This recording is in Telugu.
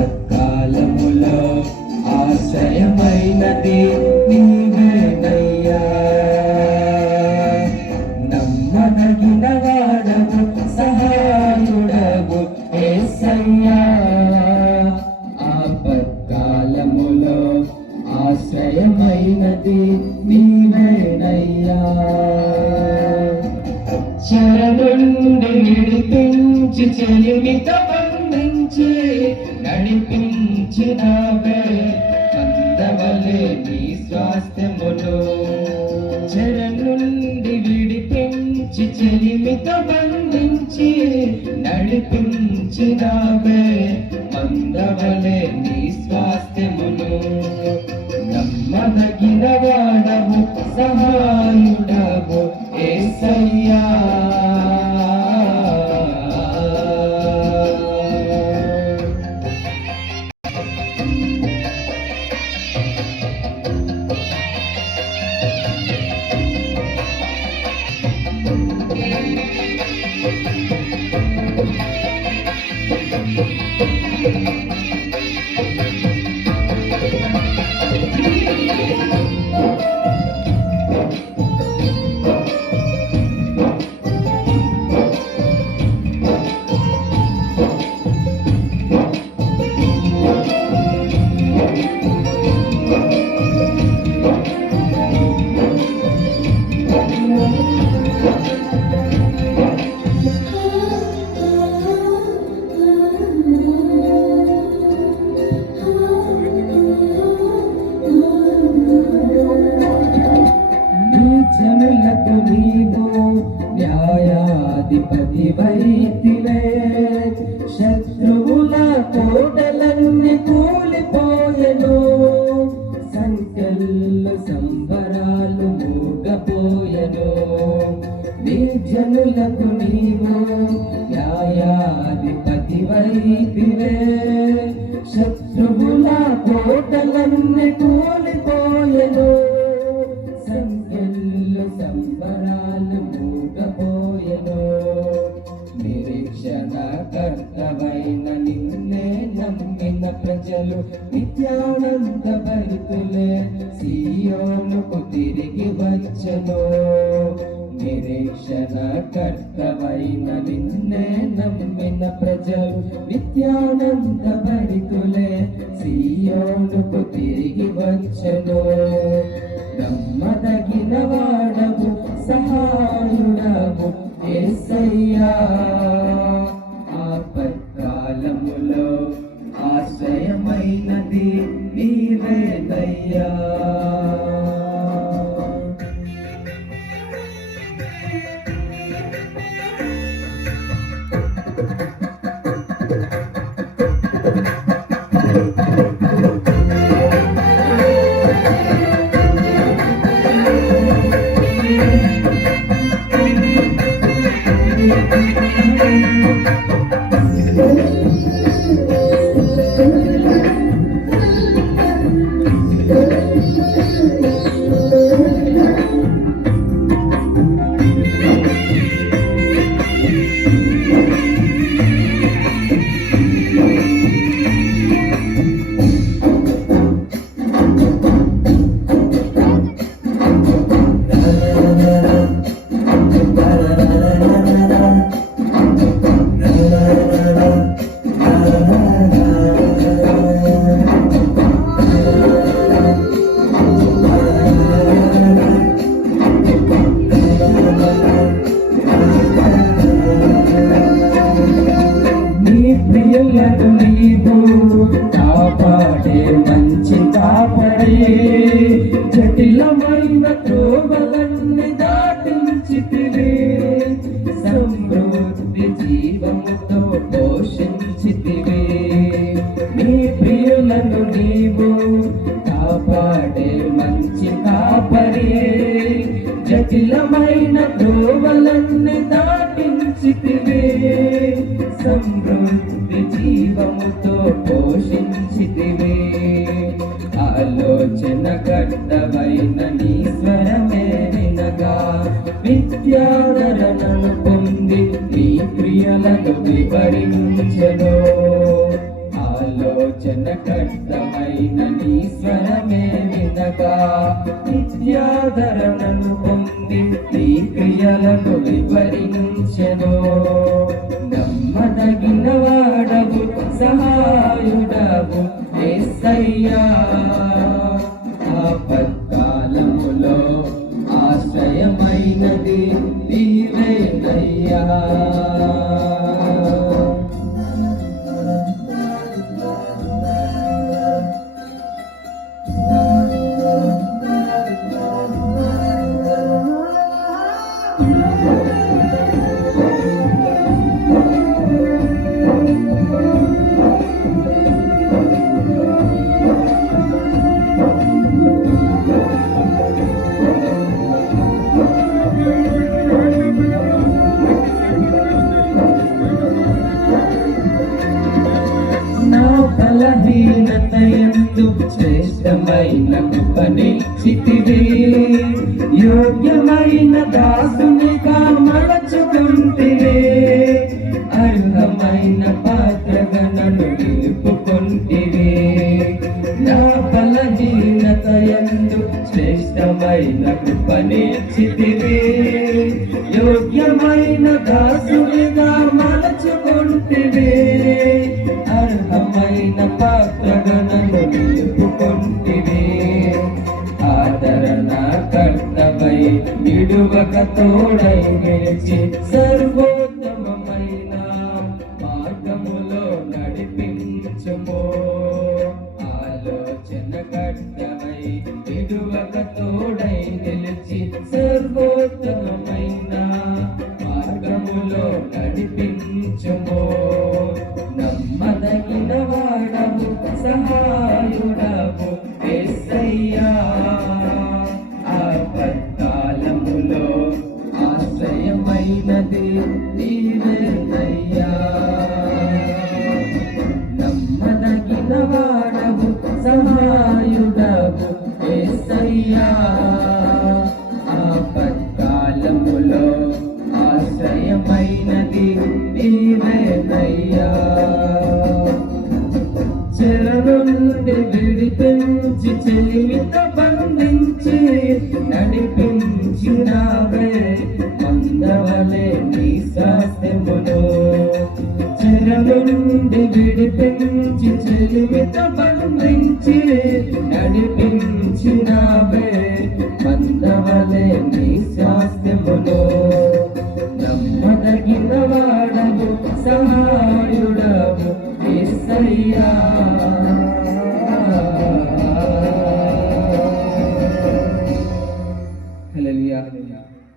ఆపత్కాలములో ఆశ్రయమైనది నీవేనయ్యా. నమ్మదగిన వాడవు సహాయుడవు యేసయ్యా. ఆపత్కాలములో ఆశ్రయమైనది నీవేనయ్యా. శరణుండి విడిపించి చెలిమితో బంధించి నడిపించినవే అందవలే నీ స్వాస్థ్యమును. శరణుండి విడిపించి చెలిమితో బంధించి నడిపించినవే అందవలే నీ స్వాస్థ్యమును. నమ్మదగిన వాడవు సహాయుడవు యేసయ్యా. జనులకు నీవు న్యాయాధిపతి వైతివే. శత్రువుల కోటలన్నీ కూలిపోయెను. సంఖ్యలు సంబరాలు మూగపోయెను. నీ జనులకు నీవు న్యాయాధిపతి వైతివే. శత్రువుల కోటలన్నీ కూలిపోయెను. సంబరాలు మూగపోయెను. నిరీక్షణ కర్తవైన నిన్నే నమ్మిన ప్రజలు నిత్యానంద భరితులే సియోనుకు తిరిగి వచ్చెను. నిరీక్షణ కర్తవైన నిన్నే నమ్మిన ప్రజలు నిత్యానంద భరితులే సియోనుకు తిరిగి వచ్చెను. నమ్మదగిన వాడవు సహాయుడవు యేసయ్యా. ఆపత్కాలములో ఆశ్రయమైనది నీవేనయ్యా. త్రోవలన్నీ దాటించితివే సమృద్ధి జీవముతో పోషించితివే నీ ప్రియులను నీవు కాపాడే మంచి కాపరి జటిలమైన త్రోవలన్నీ దాటించితివే సమృద్ధి జీవముతో పోషించితివే ఆలోచన కర్తవైన నీ స్వరమే వినగా విద్యాధరణను పొంది నీ క్రియలను వివరించెను ఆలోచన కర్తవైన నీ స్వరమే వినగా విద్యాధరణను పొంది నీ క్రియలను వివరించెను నమ్మదగిన వాడవు సహాయుడవు యేసయ్యా ఆపత్కాలములో ఆశ్రయమైనది నీవేనయ్యా బలహీనతయందు శ్రేష్టమైన కృపనిచ్చితివే యోగ్యమైన దాసునిగా మలచుకుంటివే అర్హమైన పాత్రగా నన్ను నిలుపుకుంటివే నా బలహీనతయందు శ్రేష్టమైన కృపనిచ్చితివే యోగ్యమైన దాసునిగా మలచుకుంటివే అర్హమైన పాత్రగణను నిలుపుకుంటివే ఆదరణ కర్తవై విడువక తోడై నిలిచి సర్వోత్తమమైన మార్గములో నడిపించుమో ఆలోచన కర్తవై విడువక తోడై నిలిచి సర్వోత్తమమైన మార్గములో నడిపించుమో నమ్మదగిన వాడవు సహాయుడవు యేసయ్యా ఆపత్కాలములో ఆశ్రయమైనది నీవేనయ్యా నమ్మదగిన వాడవు సహాయుడవు యేసయ్యా ఆపత్కాలములో ఆశ్రయమైనది నీవేనయ్యా చెర నుండి విడిపించి చెలిమితో బంధించి నడిపించినావే మందవలే నీ స్వాస్థ్యమును చెర నుండి విడిపించి చెలిమితో బంధించి నడిపించినావే మందవలే నీ స్వాస్థ్యమును నమ్మదగిన